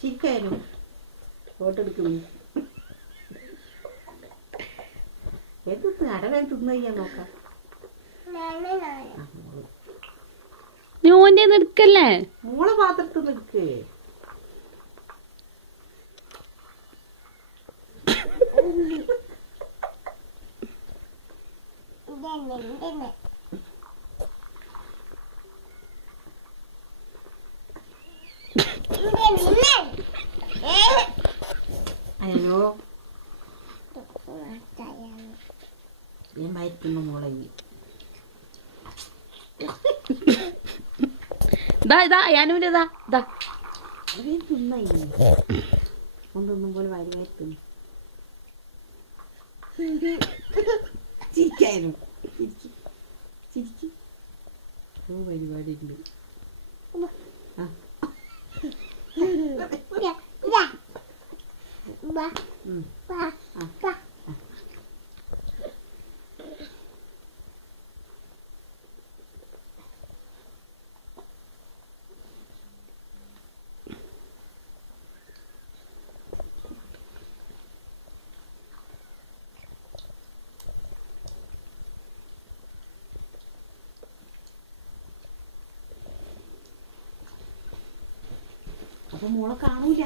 ചിരിക്കാനും ഫോട്ടോ എടുക്കുന്നു. അടവൻ തിന്നു കഴിയാൻ നോക്കാം. ഓന്റെ എടുക്കല്ലേ, മോളെ പാത്രത്തിൽ നിൽക്ക്. അയ്യോ ഞാൻ മയറ്റുന്നു മോളെ. ഒന്നൊന്നും പോലെ വാരി മയറ്റുന്നു. ചിരിക്കാനും ചിരിച്ച് പരിപാടി ഉണ്ട്. അപ്പൊ മോളെ കാണൂല.